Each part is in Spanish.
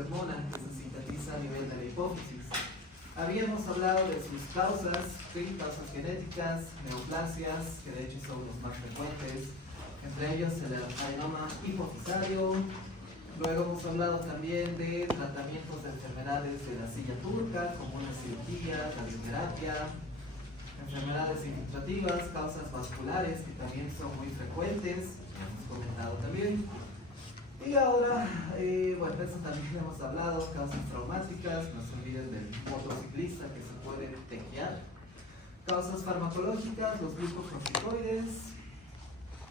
Hormona que se sintetiza a nivel de la hipófisis. Habíamos hablado de sus causas, ¿sí? Causas genéticas, neoplasias, que de hecho son los más frecuentes, entre ellos el adenoma hipofisario. Luego hemos hablado también de tratamientos de enfermedades de la silla turca, como una cirugía, radioterapia, enfermedades infiltrativas, causas vasculares, que también son muy frecuentes, ya hemos comentado también. Y ahora, bueno, eso también hemos hablado, causas traumáticas, no se olviden del motociclista que se puede tequear, causas farmacológicas, los glucocorticoides,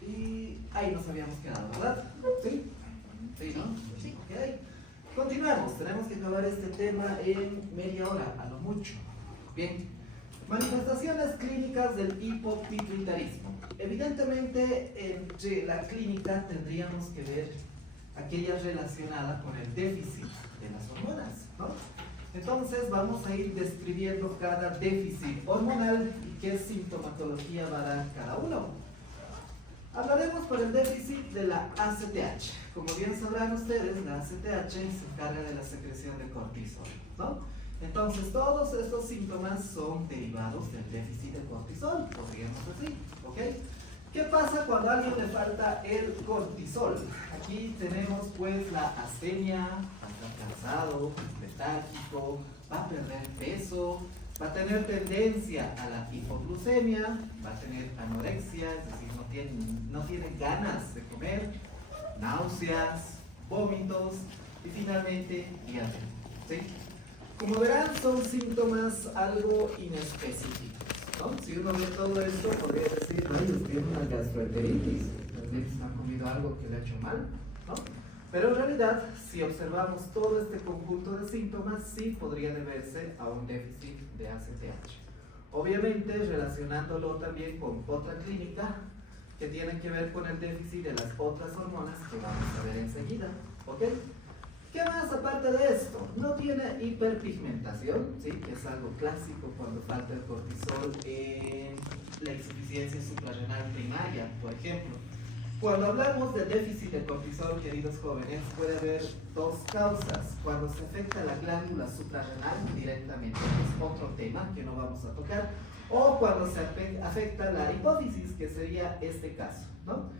y ahí nos habíamos quedado, ¿verdad? ¿Sí? ¿Sí, no? Sí. Ok. Continuamos, tenemos que acabar este tema en media hora, a lo mucho. Bien. Manifestaciones clínicas del hipopituitarismo. Evidentemente, entre la clínica tendríamos que ver aquella relacionada con el déficit de las hormonas, ¿no? Entonces vamos a ir describiendo cada déficit hormonal y qué sintomatología va a dar cada uno. Hablaremos por el déficit de la ACTH. Como bien sabrán ustedes, la ACTH se encarga de la secreción de cortisol, ¿no? Entonces todos estos síntomas son derivados del déficit de cortisol, podríamos decir, ¿ok? ¿Qué pasa cuando a alguien le falta el cortisol? Aquí tenemos pues la astenia, va a estar cansado, letárgico, va a perder peso, va a tener tendencia a la hipoglucemia, va a tener anorexia, es decir, no tiene ganas de comer, náuseas, vómitos y finalmente diabetes, ¿sí? Como verán, son síntomas algo inespecíficos, ¿no? Si uno ve todo esto, podría decir, ay, tiene una gastroenteritis, tal vez ha comido algo que le ha hecho mal, ¿no? Pero en realidad, si observamos todo este conjunto de síntomas, sí podría deberse a un déficit de ACTH. Obviamente, relacionándolo también con otra clínica que tiene que ver con el déficit de las otras hormonas que vamos a ver enseguida, ¿ok? ¿Qué más aparte de esto? No tiene hiperpigmentación, ¿sí? Que es algo clásico cuando falta el cortisol en la insuficiencia suprarrenal primaria, por ejemplo. Cuando hablamos de déficit de cortisol, queridos jóvenes, puede haber dos causas. Cuando se afecta la glándula suprarrenal directamente, que es otro tema que no vamos a tocar, o cuando se afecta la hipófisis, que sería este caso, ¿no?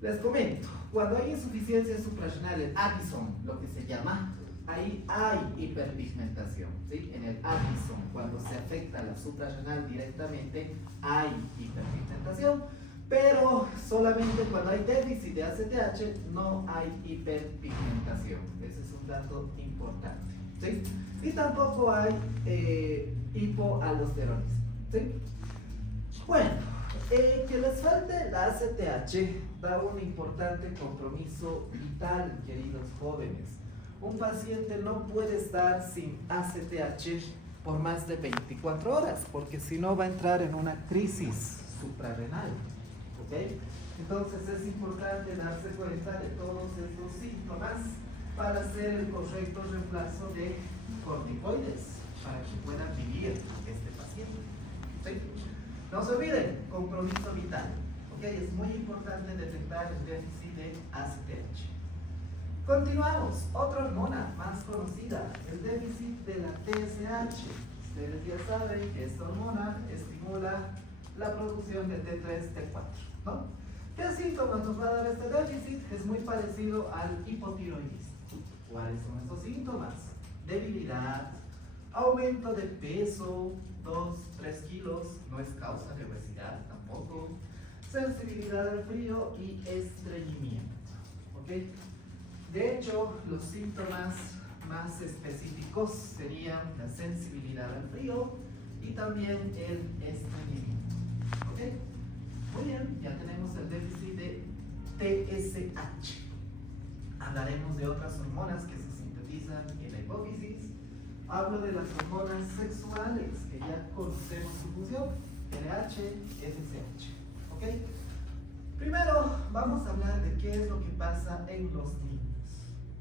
Les comento, cuando hay insuficiencia suprarrenal, el Addison, lo que se llama, ahí hay hiperpigmentación, ¿sí? En el Addison, cuando se afecta la suprarrenal directamente, hay hiperpigmentación, pero solamente cuando hay déficit de ACTH no hay hiperpigmentación. Ese es un dato importante, ¿sí? Y tampoco hay hipoaldosteronismo, ¿sí? Bueno, que les falte la ACTH da un importante compromiso vital, queridos jóvenes. Un paciente no puede estar sin ACTH por más de 24 horas, porque si no va a entrar en una crisis suprarrenal, ¿ok? Entonces es importante darse cuenta de todos estos síntomas para hacer el correcto reemplazo de corticoides, para que pueda vivir este paciente, ¿sí? No se olviden, compromiso vital. ¿Okay? Es muy importante detectar el déficit de ACTH. Continuamos. Otra hormona más conocida, el déficit de la TSH. Ustedes ya saben que esta hormona estimula la producción de T3, T4, ¿no? ¿Qué síntomas nos va a dar este déficit? Es muy parecido al hipotiroidismo. ¿Cuáles son estos síntomas? Debilidad, aumento de peso, 2-3 kilos, no es causa de obesidad tampoco, sensibilidad al frío y estreñimiento, ¿ok? De hecho, los síntomas más específicos serían la sensibilidad al frío y también el estreñimiento, ¿ok? Muy bien, ya tenemos el déficit de TSH. Hablaremos de otras hormonas que se sintetizan en la hipófisis. Hablo de las hormonas sexuales, que ya conocemos su función, LH, FSH, ¿ok? Primero vamos a hablar de qué es lo que pasa en los niños,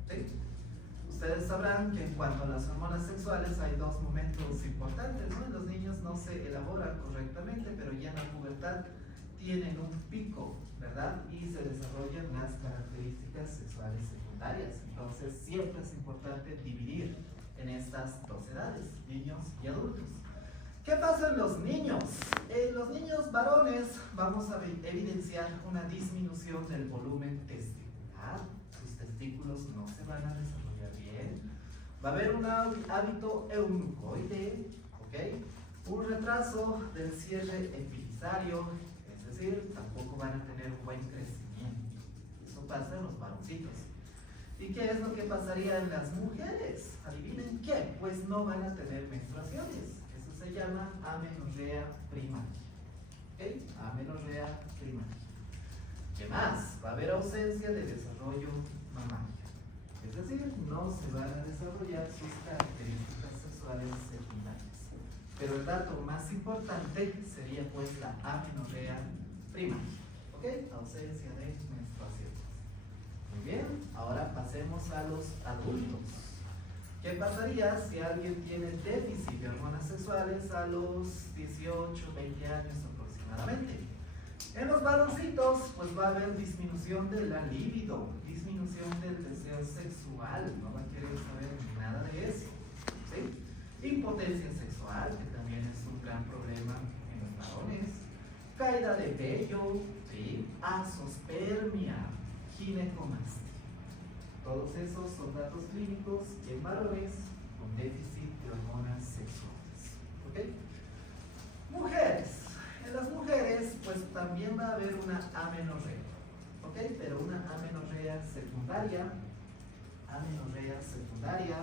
¿sí? Ustedes sabrán que en cuanto a las hormonas sexuales hay dos momentos importantes, ¿no? En los niños no se elaboran correctamente, pero ya en la pubertad tienen un pico, ¿verdad? Y se desarrollan las características sexuales secundarias. complementarias. Entonces siempre es importante dividir en estas dos edades, niños y adultos. ¿Qué pasa en los niños? En los niños varones vamos a evidenciar una disminución del volumen testicular. Sus testículos no se van a desarrollar bien. Va a haber un hábito eunucoide, ¿ok? Un retraso del cierre epifisiario, es decir, tampoco van a tener un buen crecimiento. Eso pasa en los varoncitos. ¿Y qué es lo que pasaría en las mujeres? Adivinen qué, pues no van a tener menstruaciones. Eso se llama amenorrea primaria. ¿Ok? Amenorrea primaria. ¿Qué más? Va a haber ausencia de desarrollo mamario. Es decir, no se van a desarrollar sus características sexuales secundarias. Pero el dato más importante sería pues la amenorrea primaria. ¿Ok? Ausencia de menstruación. Muy bien, ahora pasemos a los adultos. ¿Qué pasaría si alguien tiene déficit de hormonas sexuales a los 18, 20 años aproximadamente? En los varoncitos, pues va a haber disminución de la libido, disminución del deseo sexual, no va a querer saber nada de eso, ¿sí? Impotencia sexual, que también es un gran problema en los varones, caída de vello, ¿sí? Azospermia, ginecomastia. Todos esos son datos clínicos en varones con déficit de hormonas sexuales. ¿Ok? Mujeres. En las mujeres, pues también va a haber una amenorrea. ¿Ok? Pero una amenorrea secundaria. Amenorrea secundaria.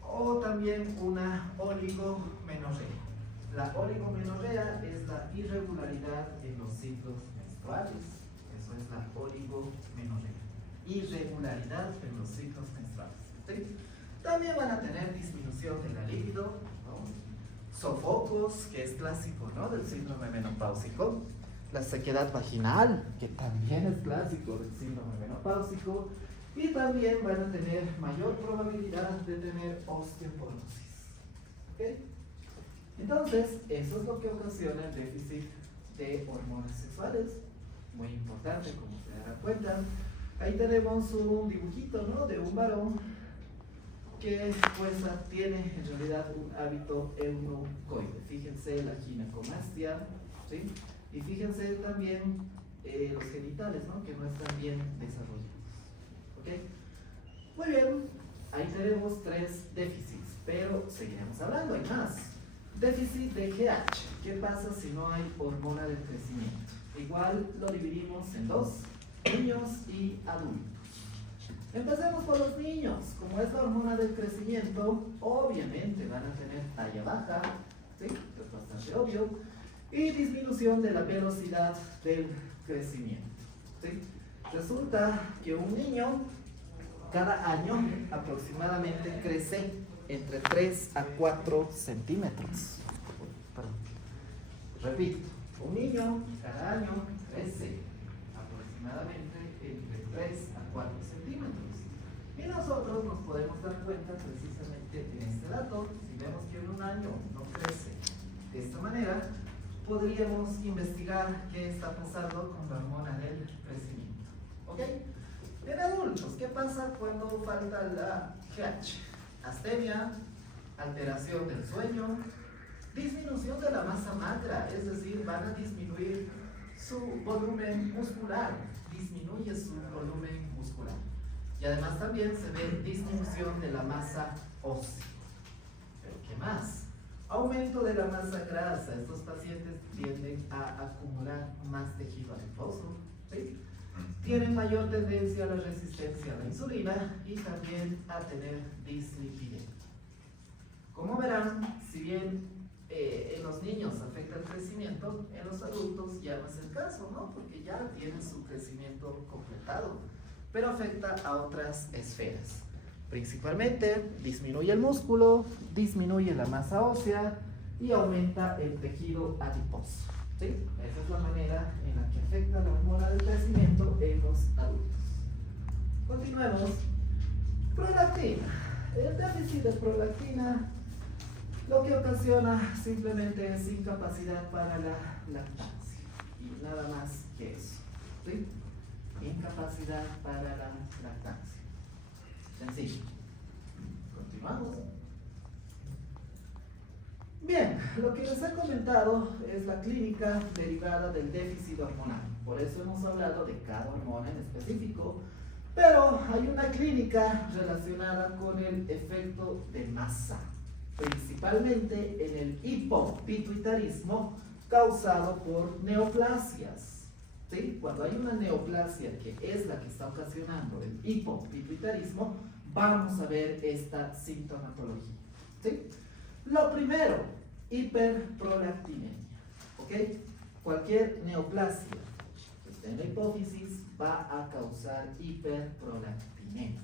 O también una oligomenorrea. La oligomenorrea es la irregularidad en los ciclos menstruales. Eso es la oligomenorrea. Irregularidad en los ciclos menstruales. ¿Sí? También van a tener disminución de la libido, ¿no? Sofocos, que es clásico, ¿no? Del síndrome menopáusico. La sequedad vaginal, que también es clásico del síndrome menopáusico. Y también van a tener mayor probabilidad de tener osteoporosis. ¿Ok? Entonces, eso es lo que ocasiona el déficit de hormonas sexuales. Muy importante, como se darán cuenta. Ahí tenemos un dibujito, ¿no? De un varón que pues tiene en realidad un hábito eunucoide. Fíjense la ginecomastia, ¿sí? Y fíjense también los genitales, ¿no? Que no están bien desarrollados. ¿Ok? Muy bien, ahí tenemos 3 déficits, pero seguiremos hablando, hay más. Déficit de GH. ¿Qué pasa si no hay hormona del crecimiento? Igual lo dividimos en 2. Niños y adultos. Empecemos por los niños. Como es la hormona del crecimiento, obviamente van a tener talla baja, ¿sí? Es bastante obvio, y disminución de la velocidad del crecimiento, ¿sí? Resulta que un niño cada año aproximadamente crece entre 3 a 4 centímetros. Perdón. Repito, un niño cada año crece aproximadamente entre 3 a 4 centímetros. Y nosotros nos podemos dar cuenta precisamente en este dato. Si vemos que en un año no crece de esta manera, podríamos investigar qué está pasando con la hormona del crecimiento. ¿Ok? En adultos, ¿qué pasa cuando falta la GH? Astemia, alteración del sueño, disminución de la masa magra, es decir, van a disminuir su volumen muscular, disminuye su volumen muscular. Y además también se ve disminución de la masa ósea. ¿Pero qué más? Aumento de la masa grasa. Estos pacientes tienden a acumular más tejido adiposo, ¿sí? Tienen mayor tendencia a la resistencia a la insulina y también a tener dislipidemia. Como verán, si bien en los niños afecta el crecimiento, en los adultos ya no es el caso, ¿no? Porque ya tienen su crecimiento completado, pero afecta a otras esferas. Principalmente disminuye el músculo, disminuye la masa ósea y aumenta el tejido adiposo, ¿sí? Esa es la manera en la que afecta la hormona del crecimiento en los adultos. Continuemos. Prolactina. El déficit de prolactina lo que ocasiona simplemente es incapacidad para la lactancia y nada más que eso, ¿sí? Incapacidad para la lactancia. Sencillo. Continuamos. Bien, lo que les he comentado es la clínica derivada del déficit hormonal. Por eso hemos hablado de cada hormona en específico. Pero hay una clínica relacionada con el efecto de masa, principalmente en el hipopituitarismo causado por neoplasias. ¿Sí? Cuando hay una neoplasia que es la que está ocasionando el hipopituitarismo, vamos a ver esta sintomatología. ¿Sí? Lo primero, hiperprolactinemia. ¿Ok? Cualquier neoplasia que esté en la hipófisis va a causar hiperprolactinemia.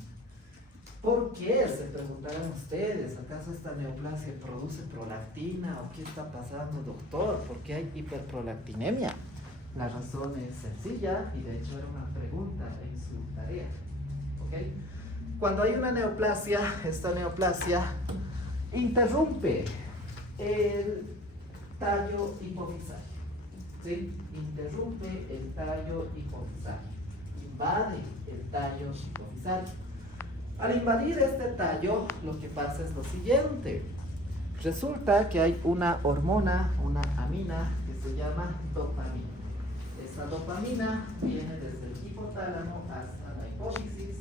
¿Por qué? Se preguntarán ustedes, ¿acaso esta neoplasia produce prolactina o qué está pasando, doctor? ¿Por qué hay hiperprolactinemia? La razón es sencilla y de hecho era una pregunta en su tarea. ¿Ok? Cuando hay una neoplasia, esta neoplasia interrumpe el tallo hipofisario. ¿Sí? Interrumpe el tallo hipofisario. Invade el tallo hipofisario. Al invadir este tallo, lo que pasa es lo siguiente. Resulta que hay una hormona, una amina, que se llama dopamina. Esta dopamina viene desde el hipotálamo hasta la hipófisis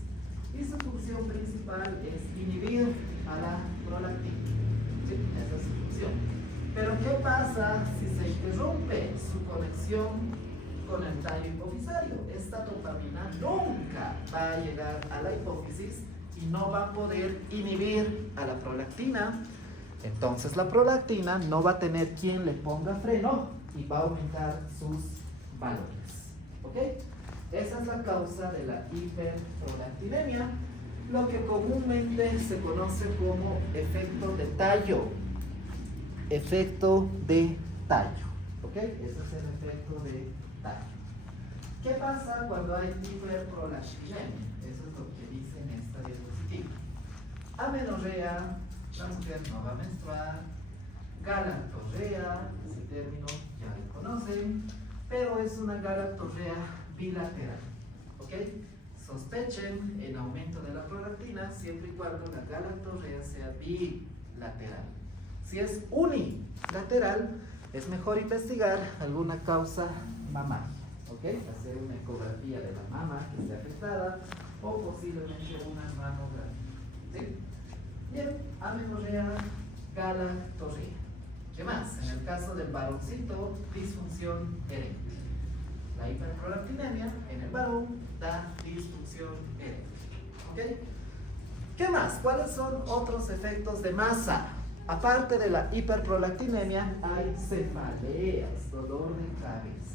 y su función principal es inhibir a la prolactina. ¿Sí? Esa es su función. Pero ¿qué pasa si se interrumpe su conexión con el tallo hipofisario? Esta dopamina nunca va a llegar a la hipófisis y no va a poder inhibir a la prolactina. Entonces la prolactina no va a tener quien le ponga freno y va a aumentar sus valores. ¿Ok? Esa es la causa de la hiperprolactinemia, lo que comúnmente se conoce como efecto de tallo. Efecto de tallo. ¿Ok? Ese es el efecto de tallo. ¿Qué pasa cuando hay hiperprolactinemia? Eso es lo que dice en esta diapositiva. Amenorrea, la mujer no va a menstruar, galactorrea, ese término ya lo conocen, pero es una galactorrea bilateral. ¿Ok? Sospechen en aumento de la prolactina siempre y cuando la galactorrea sea bilateral. Si es unilateral, es mejor investigar alguna causa mamaria. ¿Ok? Hacer una ecografía de la mama que esté afectada o posiblemente una mamografía. ¿Sí? Bien, amenorrea, galactorrea. ¿Qué más? En el caso del varoncito, disfunción eréctil. La hiperprolactinemia en el varón da disfunción eréctil. ¿Ok? ¿Qué más? ¿Cuáles son otros efectos de masa? Aparte de la hiperprolactinemia, hay cefaleas, dolor de cabeza.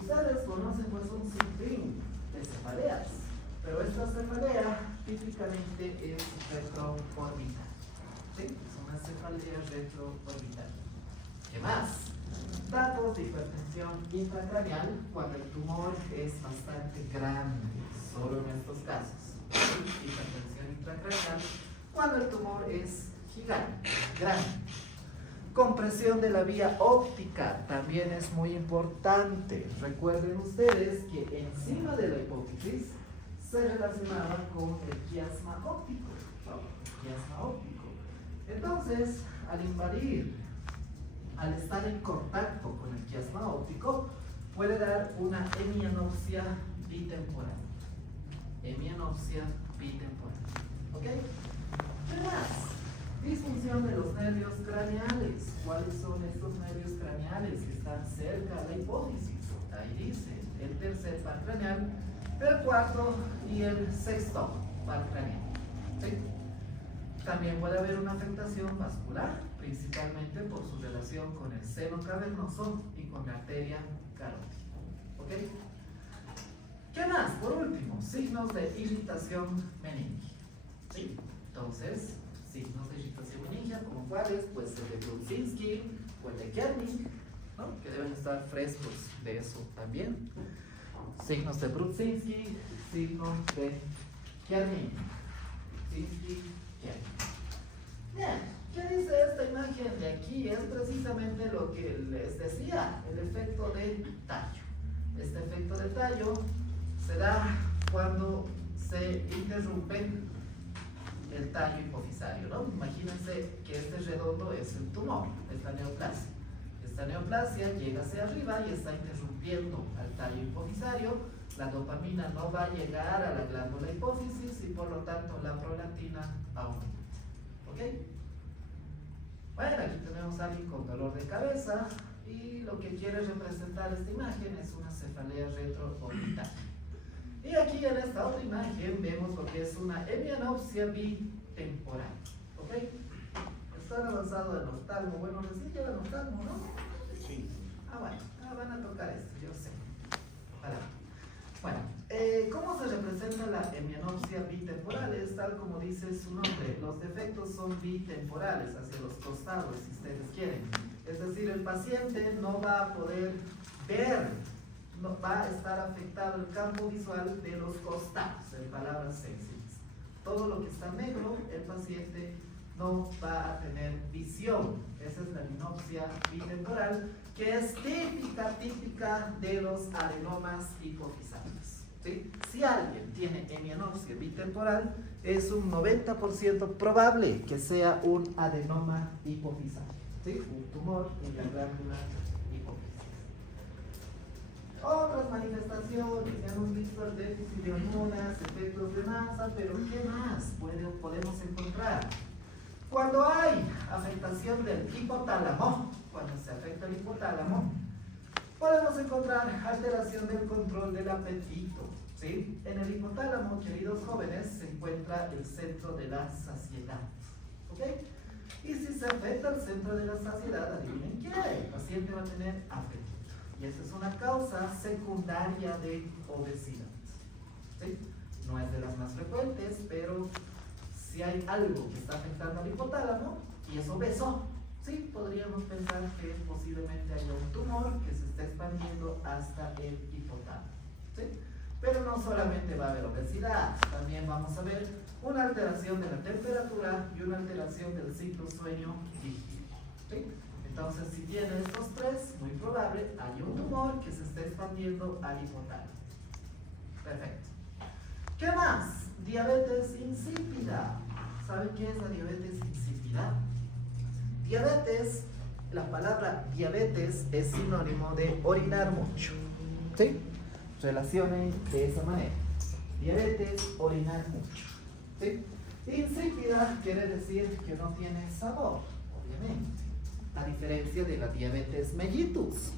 Ustedes conocen pues un sinfín de cefaleas, pero esta cefalea típicamente es retroorbital. ¿Sí? Es una cefalea retroorbital. ¿Qué más? Datos de hipertensión intracraneal cuando el tumor es bastante grande, solo en estos casos. Hipertensión intracraneal cuando el tumor es gigante, grande. Compresión de la vía óptica también es muy importante. Recuerden ustedes que encima de la hipófisis se relacionaba con el quiasma óptico, ¿no? Quiasma óptico. Entonces, al invadir, al estar en contacto con el quiasma óptico, puede dar una hemianopsia bitemporal. Hemianopsia bitemporal. ¿Ok? ¿Qué más? Disfunción de los nervios craneales. ¿Cuáles son estos nervios craneales que están cerca de la hipófisis? Ahí dice, el tercer par craneal, el cuarto y el sexto par craneal. ¿Sí? También puede haber una afectación vascular, principalmente por su relación con el seno cavernoso y con la arteria carótida. ¿Ok? ¿Qué más? Por último, signos de irritación meningia. ¿Sí? Entonces, signos de irritación meningia, como cuáles, pues el de Brudzinski o el de Kerning, ¿no? Que deben estar frescos de eso también. Signos de Brudzinski, signos de Kerning. Brudzinski, Kerning. Bien, ¿qué dice esta imagen de aquí? Es precisamente lo que les decía, el efecto de tallo. Este efecto de tallo se da cuando se interrumpe el tallo hipofisario, ¿no? Imagínense que este redondo es el tumor, es la neoplasia. Esta neoplasia llega hacia arriba y está interrumpiendo al tallo hipofisario. La dopamina no va a llegar a la glándula hipófisis y por lo tanto la prolactina aumenta. ¿Ok? Bueno, aquí tenemos a alguien con dolor de cabeza y lo que quiere representar esta imagen es una cefalea retroorbital. Y aquí en esta otra imagen vemos lo que es una hemianopsia bitemporal. ¿Ok? Están avanzado en oftalmo. Bueno, recién llevan oftalmo, ¿no? Sí. Bueno, van a tocar esto, yo sé. Bueno, ¿cómo se representa la hemianopsia bitemporal? Es tal como dice su nombre, los defectos son bitemporales, hacia los costados, si ustedes quieren. Es decir, el paciente no va a poder ver, no va a estar afectado el campo visual de los costados, en palabras sencillas. Todo lo que está negro, el paciente no va a tener visión. Esa es la hemianopsia bitemporal, que es típica de los adenomas hipofisales. ¿Sí? Si alguien tiene hemianopsia bitemporal, es un 90% probable que sea un adenoma hipofisal, ¿sí? Un tumor en la glándula hipófisis. Otras manifestaciones, ya hemos visto el déficit de hormonas, efectos de masa, pero ¿qué más podemos encontrar? Cuando hay afectación del hipotálamo, cuando se afecta el hipotálamo, podemos encontrar alteración del control del apetito. ¿Sí? En el hipotálamo, queridos jóvenes, se encuentra el centro de la saciedad. ¿Ok? Y si se afecta el centro de la saciedad, adivinen qué, el paciente va a tener apetito. Y esa es una causa secundaria de obesidad. ¿Sí? No es de las más frecuentes, pero si hay algo que está afectando al hipotálamo y es obeso, sí, podríamos pensar que posiblemente haya un tumor que se está expandiendo hasta el hipotálamo. ¿Sí? Pero no solamente va a haber obesidad, también vamos a ver una alteración de la temperatura y una alteración del ciclo sueño-vigilia. ¿Sí? Entonces, si tiene estos tres, muy probable hay un tumor que se está expandiendo al hipotálamo. Perfecto. ¿Qué más? Diabetes insípida. ¿Saben qué es la diabetes insípida? Diabetes, la palabra diabetes es sinónimo de orinar mucho. ¿Sí? Relacionen de esa manera. Diabetes, orinar mucho. ¿Sí? Insípida quiere decir que no tiene sabor, obviamente. A diferencia de la diabetes mellitus.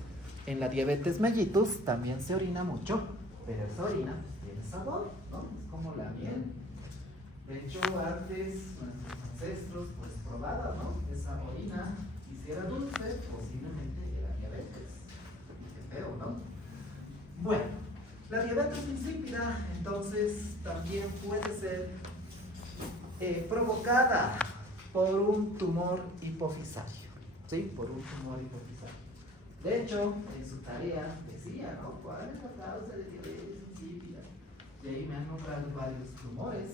En la diabetes mellitus también se orina mucho, pero esa orina tiene sabor, ¿no? Es como la miel. De hecho, antes nuestros ancestros pues probaban, ¿no? Esa orina, y si era dulce, posiblemente era diabetes. Qué feo, ¿no? Bueno, la diabetes insípida, entonces, también puede ser provocada por un tumor hipofisario, ¿sí? Por un tumor hipofisario. De hecho, en su tarea decía, ¿no? ¿Cuál es la causa de diabetes insípida? Y ahí me han nombrado varios tumores,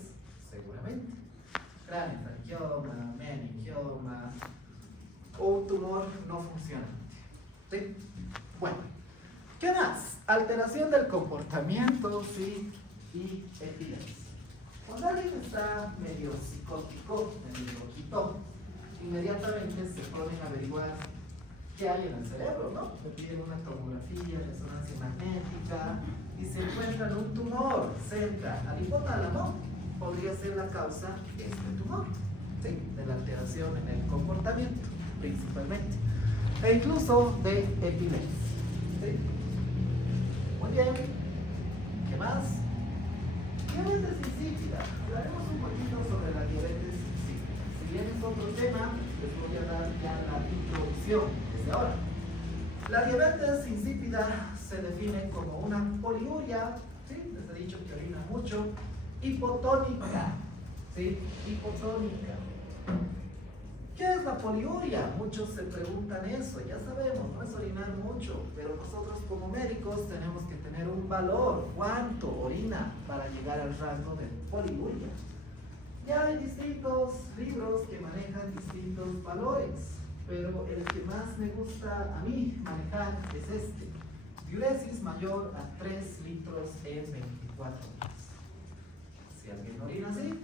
seguramente. Craniofaringioma, meningioma, o un tumor no funcionante. ¿Sí? Bueno, ¿qué más? Alteración del comportamiento, sí, y epilepsia. Cuando alguien está medio psicótico, medio loquito, inmediatamente se ponen a averiguar qué hay en el cerebro, ¿no? Le piden una tomografía, resonancia magnética, y se encuentran un tumor cerca al hipotálamo, podría ser la causa de este tumor, ¿sí? De la alteración en el comportamiento, principalmente, e incluso de epilepsia, ¿sí? Muy bien, ¿qué más? Diabetes insípida. Hablaremos un poquito sobre la diabetes insípida. Si bien es otro tema, les voy a dar ya la introducción desde ahora. La diabetes insípida se define como una poliuria, ¿sí? Les he dicho que orina mucho, hipotónica, ¿sí? Hipotónica. ¿Qué es la poliuria? Muchos se preguntan eso, ya sabemos, no es orinar mucho, pero nosotros como médicos tenemos que tener un valor, cuánto orina para llegar al rango de poliuria. Ya hay distintos libros que manejan distintos valores, pero el que más me gusta a mí manejar es este. Diuresis mayor a 3 litros en 24 horas. Si alguien orina así,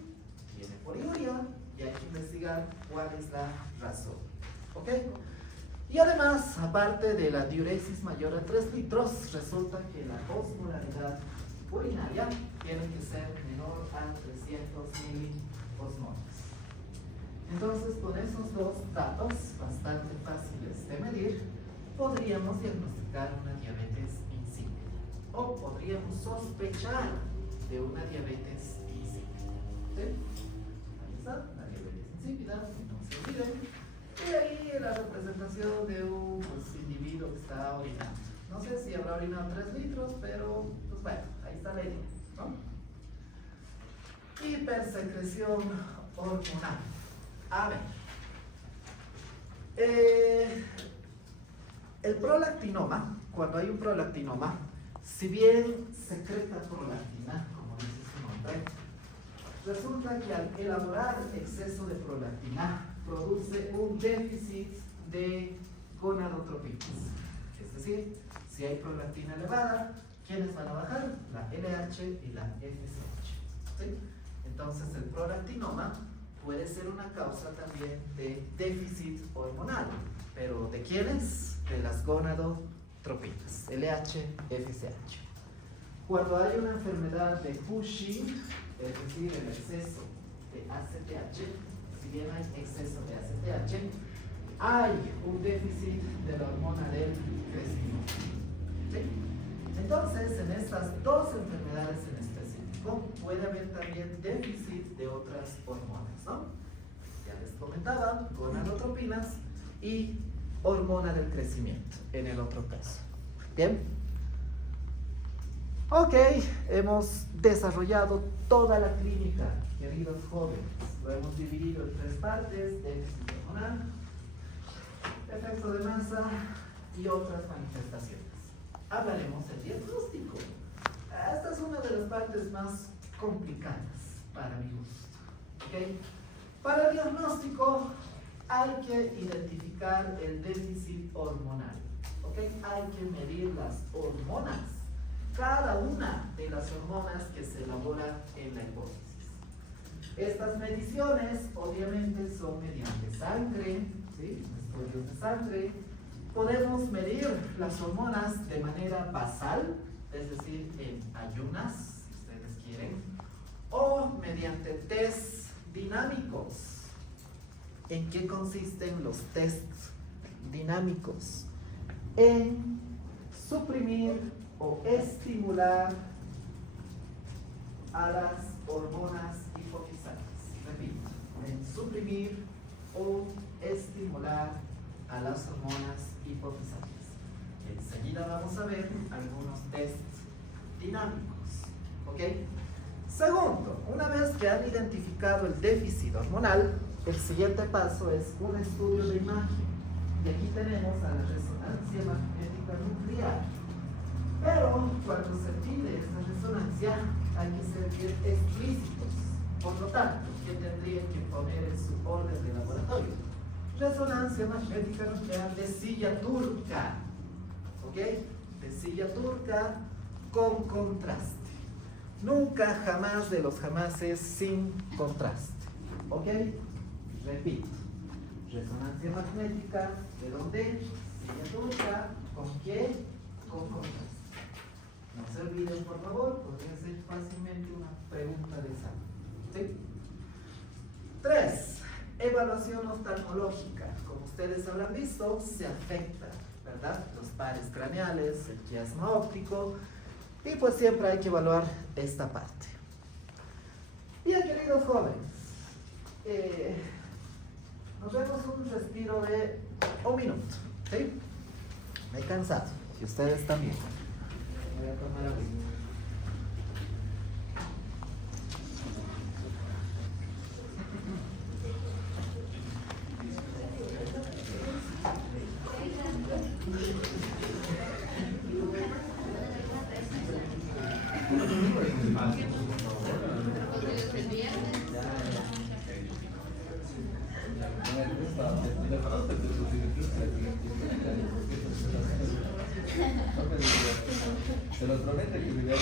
viene poliuria y hay que investigar cuál es la razón. ¿Ok? Y además, aparte de la diuresis mayor a 3 litros, resulta que la osmolaridad urinaria tiene que ser menor a 300 miliosmoles. Entonces, con esos dos datos bastante fáciles de medir, podríamos diagnosticar una diabetes insípida o podríamos sospechar de una diabetes insípida. ¿Sí? Ahí está, la diabetes insípida, no se olviden. Y ahí la representación de un individuo que está orinando. No sé si habrá orinado 3 litros, pero pues bueno, ahí está la idea, ¿no? Hipersecreción hormonal. A ver. El prolactinoma, cuando hay un prolactinoma, si bien secreta prolactina, como dice su nombre, resulta que al elaborar exceso de prolactina, produce un déficit de gonadotropinas. Es decir, si hay prolactina elevada, ¿quiénes van a bajar? La LH y la FSH. ¿Sí? Entonces, el prolactinoma puede ser una causa también de déficit hormonal. ¿Pero de quiénes? De las gonadotropinas, LH, FSH. Cuando hay una enfermedad de Cushing, es decir, el exceso de ACTH, si bien hay exceso de ACTH, hay un déficit de la hormona del crecimiento. ¿Sí? Entonces, en estas dos enfermedades en específico, puede haber también déficit de otras hormonas, ¿no? Ya les comentaba, gonadotropinas y hormona del crecimiento, en el otro caso. ¿Bien? Ok, hemos desarrollado toda la clínica, queridos jóvenes. Lo hemos dividido en 3 partes: déficit hormonal, efecto de masa y otras manifestaciones. Hablaremos del diagnóstico. Esta es una de las partes más complicadas para mi gusto. ¿Okay? Para el diagnóstico hay que identificar el déficit hormonal. ¿Okay? Hay que medir las hormonas, cada una de las hormonas que se elaboran en la hipófisis. Estas mediciones obviamente son mediante sangre, ¿sí? Estudios de sangre. Podemos medir las hormonas de manera basal, es decir, en ayunas, si ustedes quieren, o mediante test dinámicos. ¿En qué consisten los tests dinámicos? En suprimir o estimular a las hormonas hipofisales. Repito, en suprimir o estimular a las hormonas hipofisales. Enseguida vamos a ver algunos tests dinámicos. ¿Ok? Segundo, una vez que han identificado el déficit hormonal, el siguiente paso es un estudio de imagen. Y aquí tenemos a la resonancia magnética nuclear. Pero cuando se pide esta resonancia, hay que ser bien explícitos. Por lo tanto, ¿qué tendrían que poner en su orden de laboratorio? Resonancia magnética nuclear de silla turca. ¿Ok? De silla turca con contraste. Nunca, jamás de los jamases sin contraste. ¿Ok? Repito. Resonancia magnética, ¿de dónde? Silla turca, ¿con qué? Con contraste. No se olviden, por favor, podría ser fácilmente una pregunta de examen. ¿Sí? 3. Evaluación oftalmológica. Como ustedes habrán visto, se afecta, ¿verdad? Los pares craneales, el quiasma óptico, y pues siempre hay que evaluar esta parte. Bien, queridos jóvenes, nos vemos un respiro de 1 minuto, ¿sí? Me he cansado, y ustedes también. Voy a tomar agüita. Se lo promete que me voy a